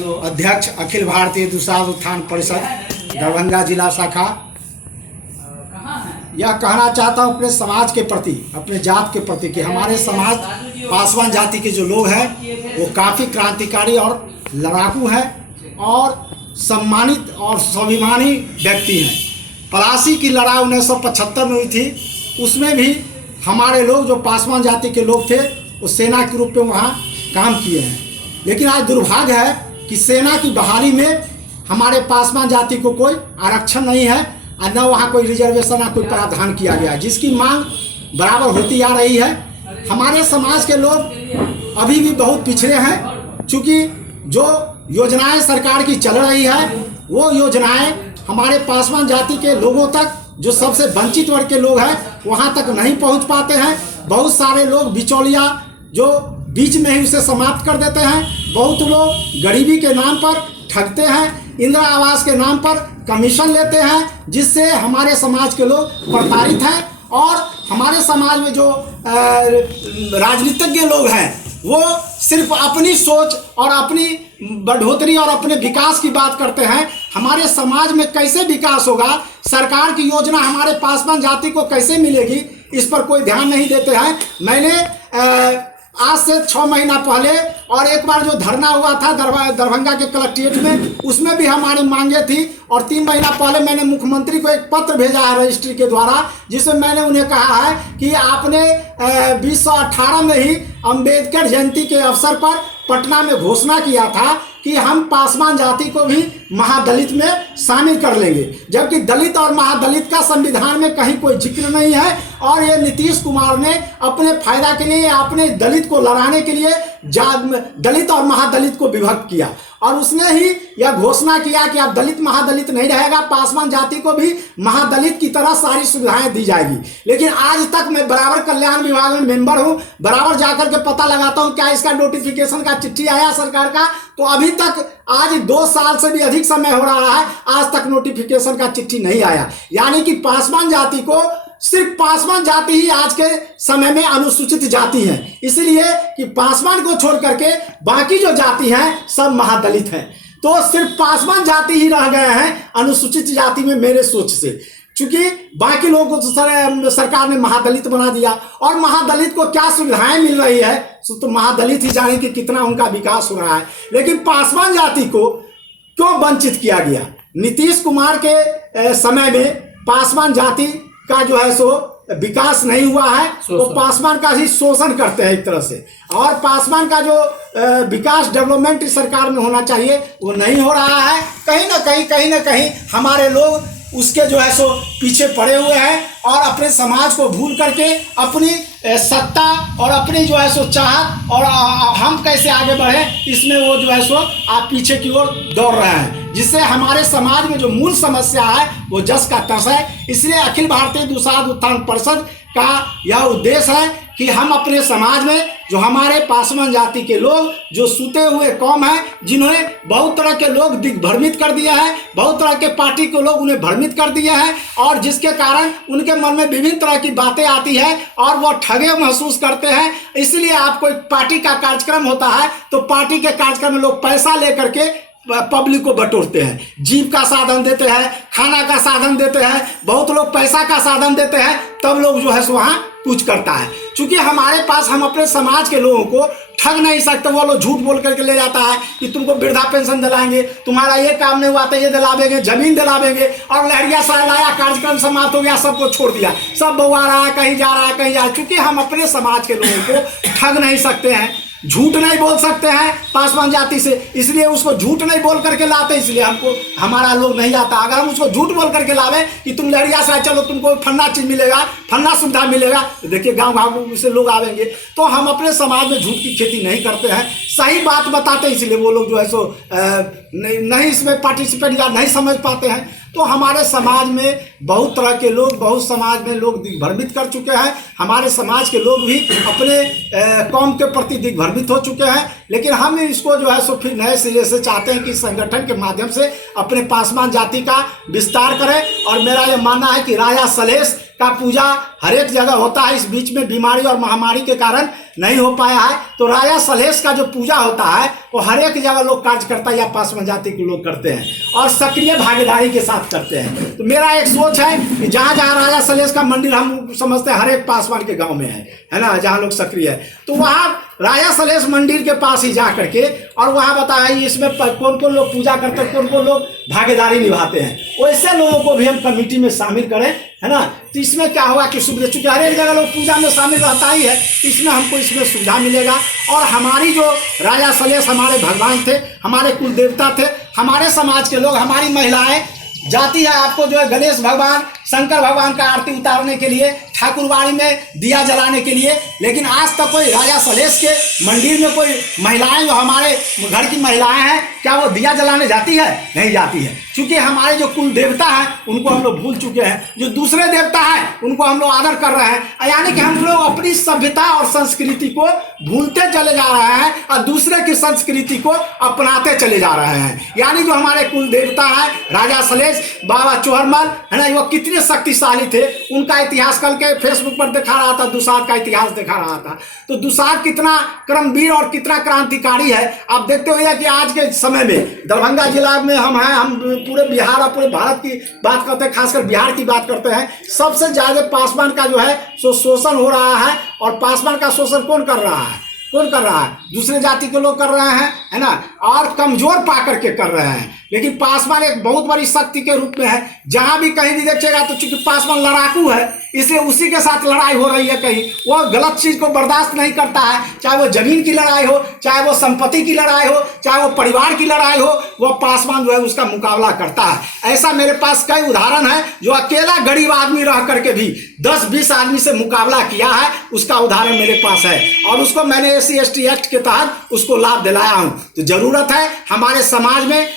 अध्यक्ष अखिल भारतीय दुसाध उत्थान परिषद दरभंगा जिला शाखा। यह कहना चाहता हूँ अपने समाज के प्रति, अपने जात के प्रति कि हमारे समाज पासवान जाति के जो लोग हैं वो काफ़ी क्रांतिकारी और लड़ाकू हैं और सम्मानित और स्वाभिमानी व्यक्ति हैं। पलासी की लड़ाई 1975 में हुई थी, उसमें भी हमारे लोग जो पासवान जाति के लोग थे वो सेना के रूप में वहाँ काम किए हैं। लेकिन आज दुर्भाग्य है कि सेना की बहाली में हमारे पासवान जाति को कोई आरक्षण नहीं है और न वहाँ कोई रिजर्वेशन ना कोई प्रावधान किया गया, जिसकी मांग बराबर होती आ रही है। हमारे समाज के लोग अभी भी बहुत पिछड़े हैं, चूँकि जो योजनाएं सरकार की चल रही है वो योजनाएं हमारे पासवान जाति के लोगों तक, जो सबसे वंचित वर्ग के लोग हैं, वहाँ तक नहीं पहुँच पाते हैं। बहुत सारे लोग बिचौलिया जो बीच में ही उसे समाप्त कर देते हैं। बहुत लोग गरीबी के नाम पर ठगते हैं, इंदिरा आवास के नाम पर कमीशन लेते हैं, जिससे हमारे समाज के लोग प्रताड़ित हैं। और हमारे समाज में जो राजनीतिज्ञ लोग हैं वो सिर्फ अपनी सोच और अपनी बढ़ोतरी और अपने विकास की बात करते हैं। हमारे समाज में कैसे विकास होगा, सरकार की योजना हमारे पासवान जाति को कैसे मिलेगी, इस पर कोई ध्यान नहीं देते हैं। मैंने आज से 6 महीना पहले और एक बार जो धरना हुआ था दरभंगा के कलेक्ट्रेट में, उसमें भी हमारी मांगे थी। और 3 महीना पहले मैंने मुख्यमंत्री को एक पत्र भेजा है रजिस्ट्री के द्वारा, जिसमें मैंने उन्हें कहा है कि आपने 2018 में ही अंबेडकर जयंती के अवसर पर पटना में घोषणा किया था कि हम पासवान जाति को भी महादलित में शामिल कर लेंगे, जबकि दलित और महादलित का संविधान में कहीं कोई जिक्र नहीं है। और ये नीतीश कुमार ने अपने फायदा के लिए, अपने दलित को लड़ाने के लिए दलित और महादलित को विभक्त किया और उसने ही यह घोषणा किया कि अब दलित महादलित नहीं रहेगा, पासवान जाति को भी महादलित की तरह सारी सुविधाएं दी जाएगी। लेकिन आज तक मैं बराबर कल्याण विभाग में मेंबर हूं, बराबर जाकर के पता लगाता हूं क्या इसका नोटिफिकेशन का चिट्ठी आया सरकार का, तो अभी तक आज 2 साल से भी अधिक समय हो रहा है, आज तक नोटिफिकेशन का चिट्ठी नहीं आया। यानी कि पासवान जाति को, सिर्फ पासवान जाति ही आज के समय में अनुसूचित जाति है, इसलिए कि पासवान को छोड़ करके बाकी जो जाति हैं सब महादलित हैं। तो सिर्फ पासवान जाति ही रह गए हैं अनुसूचित जाति में, मेरे सोच से। क्योंकि बाकी लोगों को तो सरकार ने महादलित बना दिया और महादलित को क्या सुविधाएं मिल रही है तो महादलित ही जाने कि कितना उनका विकास हो रहा है। लेकिन पासवान जाति को क्यों वंचित किया गया? नीतीश कुमार के समय में पासवान जाति का जो है सो विकास नहीं हुआ है, तो पासवान का ही शोषण करते हैं एक तरह से। और पासवान का जो विकास डेवलपमेंट सरकार में होना चाहिए वो नहीं हो रहा है। कहीं ना कहीं हमारे लोग उसके जो है सो पीछे पड़े हुए हैं और अपने समाज को भूल करके अपनी सत्ता और अपनी जो है सो चाहत और हम कैसे आगे बढ़े, इसमें वो जो है सो आप पीछे की ओर दौड़ रहे हैं, जिससे हमारे समाज में जो मूल समस्या है वो जस का तस है। इसलिए अखिल भारतीय दुसाध उत्थान परिषद का यह उद्देश्य है कि हम अपने समाज में जो हमारे पासवान जाति के लोग, जो सूते हुए कौम है, जिन्होंने बहुत तरह के लोग दिग्भ्रमित कर दिया है, बहुत तरह के पार्टी के लोग उन्हें भ्रमित कर दिए हैं और जिसके कारण उनके मन में विभिन्न तरह की बातें आती है और वो ठगे महसूस करते हैं। इसलिए आपको एक पार्टी का कार्यक्रम होता है तो पार्टी के कार्यक्रम में लोग पैसा लेकर के पब्लिक को बटोरते हैं, जीप का साधन देते हैं, खाना का साधन देते हैं, बहुत लोग पैसा का साधन देते हैं, तब लोग जो है सो वहाँ पूछ करता है। क्योंकि हमारे पास, हम अपने समाज के लोगों को ठग नहीं सकते। वो लोग झूठ बोल करके ले जाता है कि तुमको वृद्धा पेंशन दिलाएंगे, तुम्हारा ये काम नहीं हुआ तो ये दिलावेंगे, जमीन दिलावेंगे, और लहरिया सराय लाया, कार्यक्रम समाप्त हो गया, सबको छोड़ दिया, सब बउआ रहा है, कहीं जा रहा है, कहीं जा रहा है। क्योंकि हम अपने समाज के लोगों को ठग नहीं सकते हैं, झूठ नहीं बोल सकते हैं पासवान जाति से, इसलिए उसको झूठ नहीं बोल करके लाते, इसलिए हमको हमारा लोग नहीं आता। अगर हम उसको झूठ बोल करके लावे कि तुम लहरिया से चलो, तुमको फन्ना चीज मिलेगा, फन्ना सुविधा मिलेगा, तो देखिए गाँव से लोग आवेंगे। तो हम अपने समाज में झूठ की खेती नहीं करते हैं, सही बात बताते हैं, इसलिए वो लोग जो है सो नहीं इसमें पार्टिसिपेट या नहीं समझ पाते हैं। तो हमारे समाज में बहुत तरह के लोग, बहुत समाज में लोग दिग्भ्रमित कर चुके हैं। हमारे समाज के लोग भी अपने कौम के प्रति दिग्भ्रमित हो चुके हैं। लेकिन हम इसको जो है सो फिर नए सिरे से चाहते हैं कि संगठन के माध्यम से अपने पासवान जाति का विस्तार करें। और मेरा ये मानना है कि राजा सलेश का पूजा हर एक जगह होता है। इस बीच में बीमारी और महामारी के कारण नहीं हो पाया है। तो राजा सलहेश का जो पूजा होता है वो हर एक जगह लोग कार्यकर्ता या पासवान जाति के लोग करते हैं और सक्रिय भागीदारी के साथ करते हैं। तो मेरा एक सोच है कि जहाँ जहाँ राजा सलहेश का मंदिर हम समझते हैं हर एक पासवान के गाँव में है ना, जहाँ लोग सक्रिय है, तो वहाँ राजा सलहेश मंदिर के पास ही जा करके और वहाँ बताया इसमें कौन कौन लोग पूजा करते हैं, कौन कौन लोग भागीदारी निभाते हैं, वैसे लोगों को भी हम कमेटी में शामिल करें, है ना। तो इसमें क्या होगा कि सुविधा, चूंकि हर एक जगह लोग पूजा में शामिल रहता ही है, इसमें हमको इसमें सुविधा मिलेगा। और हमारी जो राजा सलहेश हमारे भगवान थे, हमारे कुल देवता थे, हमारे समाज के लोग, हमारी महिलाएं जाती है आपको जो है गणेश भगवान, शंकर भगवान का आरती उतारने के लिए, ठाकुरबाड़ी में दिया जलाने के लिए, लेकिन आज तक कोई राजा सलहेश के मंदिर में कोई महिलाएं जो हमारे घर की महिलाएं हैं, क्या वो दिया जलाने जाती है? नहीं जाती है, क्योंकि हमारे जो कुल देवता हैं उनको हम लोग भूल चुके हैं। जो दूसरे देवता हैं उनको हम लोग आदर कर रहे हैं, यानी कि हम लोग अपनी सभ्यता और संस्कृति को भूलते चले जा रहे हैं और दूसरे की संस्कृति को अपनाते चले जा रहे हैं। यानी जो हमारे कुल देवता है राजा सलहेश, बाबा चोहरमल, है ना, वो कितने शक्तिशाली थे। उनका इतिहास कल के फेसबुक पर दिखा रहा था, दुसाध का इतिहास दिखा रहा था। तो दुसाध कितना क्रमवीर और कितना क्रांतिकारी है। आप देखते हो कि आज के समय में दरभंगा जिला में हम हैं, हम पूरे बिहार और पूरे भारत की बात करते हैं, खासकर बिहार की बात करते हैं, सबसे ज्यादा पासवान का जो है सो शोषण हो रहा है। और पासवान का शोषण कौन कर रहा है? कौन कर रहा है? दूसरे जाति के लोग कर रहे हैं, है ना, और कमजोर पा करके कर रहे हैं। लेकिन पासवान एक बहुत बड़ी शक्ति के रूप में है। जहां भी कहीं भी देखिएगा तो चूंकि पासवान लड़ाकू है, इसलिए उसी के साथ लड़ाई हो रही है। कहीं वो गलत चीज को बर्दाश्त नहीं करता है, चाहे वो जमीन की लड़ाई हो, चाहे वो संपत्ति की लड़ाई हो, चाहे वो परिवार की लड़ाई हो, वो पासवान जो है उसका मुकाबला करता है। ऐसा मेरे पास कई उदाहरण है, जो अकेला गरीब आदमी रह करके भी 10-20 आदमी से मुकाबला किया है, उसका उदाहरण मेरे पास है। और उसको मैंने SC/ST एक्ट के तहत उसको लाभ दिलाया हूं। तो जरूरत है हमारे समाज में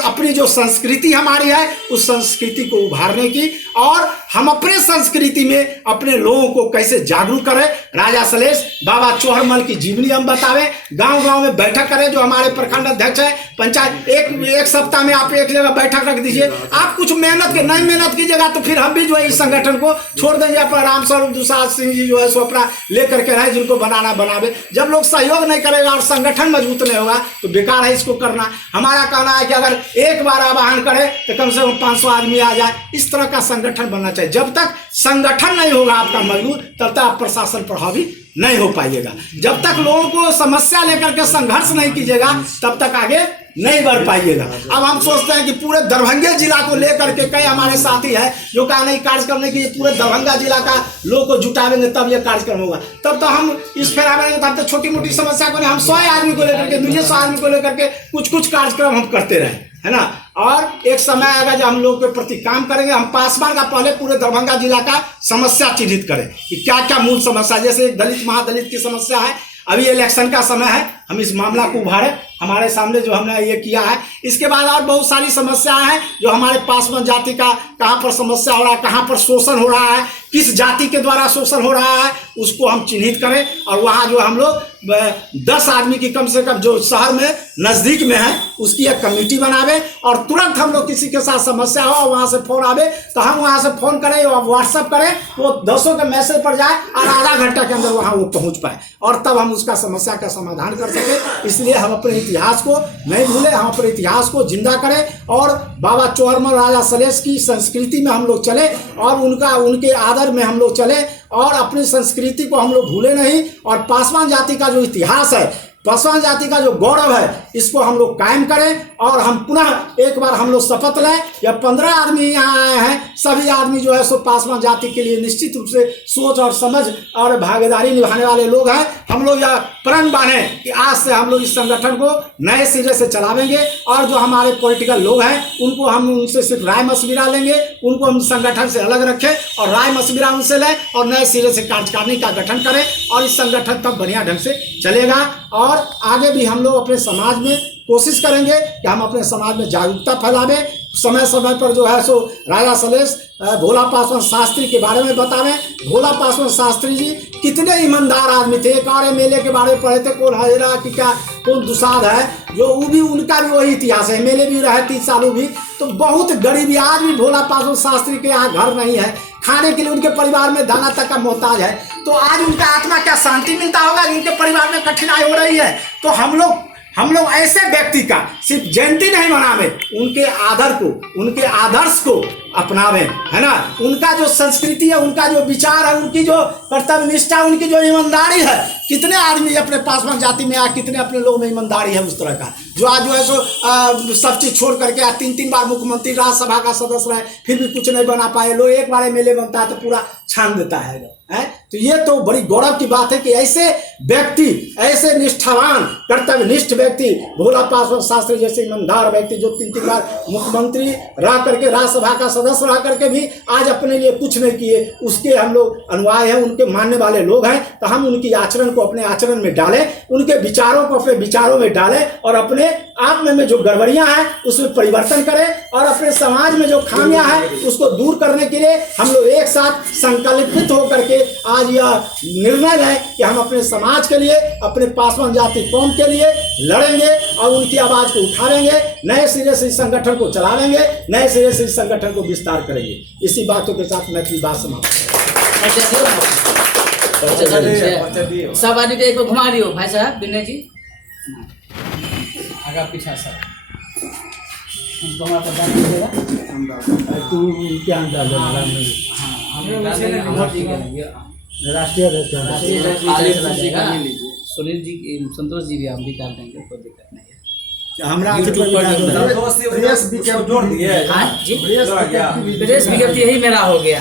अपनी जो संस्कृति हमारी है उस संस्कृति को उभारने की, और हम अपने संस्कृति में अपने लोगों को कैसे जागरूक करें। राजा सलहेश, बाबा चोहरमल की जीवनी हम बतावें, गांव गांव में बैठक करें। जो हमारे प्रखंड अध्यक्ष है, पंचायत, एक सप्ताह में आप एक जगह बैठक रख दीजिए। आप कुछ मेहनत के नहीं मेहनत कीजिएगा तो फिर हम भी जो है इस संगठन को छोड़ देंगे। अपना राम स्वरूप दुसाध सिंह जी जो है सो अपना लेकर के रहे, जिनको बनाना बनावे। जब लोग सहयोग नहीं करेगा और संगठन मजबूत नहीं होगा तो बेकार है इसको करना। हमारा कहना है कि अगर एक बार आह्वान करे तो कम से कम 500 आदमी आ जाए, इस तरह का संगठन बनना चाहिए। जब तक संगठन नहीं होगा आपका मजबूत, तब तक आप प्रशासन प्रभावी नहीं हो पाइएगा। जब तक लोगों को समस्या लेकर के संघर्ष नहीं कीजिएगा तब तक आगे नहीं बढ़ पाइएगा। अब हम सोचते हैं कि पूरे दरभंगा जिला को लेकर के कई हमारे साथी हैं जो कहा नहीं कार्य करने की, पूरे दरभंगा जिला का लोगों को जुटावेंगे तब यह कार्यक्रम होगा। तब तो हम इस फेरा में तब तो छोटी मोटी समस्या को नहीं, हम 100 आदमी को लेकर के, 200 आदमी को लेकर के कुछ कार्यक्रम हम करते रहे, है ना। और एक समय आएगा जब हम लोगों के प्रति काम करेंगे। हम पासवान का पहले पूरे दरभंगा जिला का समस्या चिन्हित करें कि क्या क्या मूल समस्या, जैसे एक दलित महादलित की समस्या है, अभी इलेक्शन का समय है, हम इस मामला को उभारे, हमारे सामने जो हमने ये किया है। इसके बाद और बहुत सारी समस्याएं हैं जो हमारे पासवान जाति का कहाँ पर समस्या हो रहा है, कहाँ पर शोषण हो रहा है, किस जाति के द्वारा शोषण हो रहा है, उसको हम चिन्हित करें। और वहाँ जो हम लोग 10 आदमी की कम से कम जो शहर में नज़दीक में है उसकी एक कमेटी बनावे, और तुरंत हम लोग किसी के साथ समस्या हो वहाँ से फ़ोन आवे तो हम वहाँ से फ़ोन करें या व्हाट्सअप करें, वो 200 के मैसेज पर जाए और आधा घंटा के अंदर वहाँ वो पहुँच पाए, और तब हम उसका समस्या का समाधान कर सकें। इसलिए हम अपने इतिहास को नहीं भूलें, हम अपने इतिहास को जिंदा करें और बाबा चोहरमल राजा सलहेश की संस्कृति में हम लोग चले और उनके आदर में हम लोग चले, और अपनी संस्कृति को हम लोग भूले नहीं। और पासवान जाति का जो इतिहास है, पासवान जाति का जो गौरव है, इसको हम लोग कायम करें। और हम पुनः एक बार हम लोग शपथ लें, या 15 आदमी यहाँ आए हैं, सभी आदमी जो है सो पासवान जाति के लिए निश्चित रूप से सोच और समझ और भागीदारी निभाने वाले लोग हैं। हम लोग यह प्रण बांधे कि आज से हम लोग इस संगठन को नए सिरे से चलावेंगे, और जो हमारे पॉलिटिकल लोग हैं उनको हम उनसे सिर्फ राय मशविरा लेंगे, उनको हम संगठन से अलग रखें और राय मशविरा उनसे लें और नए सिरे से कार्यकारिणी का गठन करें, और इस संगठन तब बढ़िया ढंग से चलेगा। और आगे भी हम लोग अपने समाज में कोशिश करेंगे कि हम अपने समाज में जागरूकता फैलावें, समय समय पर जो है सो राजा सलेश भोला पासवान शास्त्री के बारे में बतावें। भोला पासवान शास्त्री जी कितने ईमानदार आदमी थे। एक और एमएलए के बारे में पढ़े थे, कौन हजरा की क्या कौन दुसाद है, जो वो भी उनका भी वही इतिहास है। एमएलए भी रहे 30 सालों भी, तो बहुत गरीबी। आज भी भोला पासवान शास्त्री के यहाँ घर नहीं है, खाने के लिए उनके परिवार में दाना तक का मोहताज है। तो आज उनका आत्मा क्या शांति मिलता होगा कि उनके परिवार में कठिनाई हो रही है। तो हम लोग ऐसे व्यक्ति का सिर्फ जयंती नहीं मनावे, उनके आदर को, उनके आदर्श को अपनावे, है ना। उनका जो संस्कृति है, उनका जो विचार है, उनकी जो कर्तव्य निष्ठा, उनकी जो ईमानदारी है। कितने आदमी अपने पासवान जाति में कितने अपने लोग में ईमानदारी है उस तरह का, जो आज जो है सो सब चीज छोड़ करके 3-3 बार मुख्यमंत्री, राज्यसभा का सदस्य रहे, फिर भी कुछ नहीं बना पाए। लोग एक बार एमएलए बनता है तो पूरा छान देता है। तो ये तो बड़ी गौरव की बात है कि ऐसे व्यक्ति, ऐसे निष्ठावान कर्तव्यनिष्ठ व्यक्ति, भोला पासवान शास्त्री जैसे ईमानदार व्यक्ति जो 3-3 बार मुख्यमंत्री रह करके, राज्यसभा का सदस्य रह करके भी आज अपने लिए कुछ नहीं किए, उसके हम लोग अनुयायी हैं, उनके मानने वाले लोग हैं। तो हम उनकी आचरण को अपने आचरण में डालें, उनके विचारों को अपने विचारों में डालें, और अपने आप में जो गड़बड़ियां हैं उसमें परिवर्तन करें, और अपने समाज में जो खामियां हैं उसको दूर करने के लिए हम लोग एक साथ संकल्पित होकर के आज यह निर्णय लें कि हम अपने समाज के लिए, अपने पासवान जाति कौम के लिए लड़ेंगे और उनकी आवाज को उठाएंगे, नए सिरे से इस संगठन को चलाएंगे, नए सिरे से इस संगठन को विस्तार करेंगे। इसी बातों के साथ मैं अपनी बात समाप्त। सब आदमी को एक बार घुमा दियो भाई साहब, विनय जी आगा पीछा सब उनको हमारा प्रदान करेगा। तू क्या अंदाज है? राष्ट्रीय सुनील जी, संतोष जी भी हम भी डाल देंगे, कोई दिक्कत नहीं है। हमरा प्रेस विज्ञप्ति यही मेरा हो गया।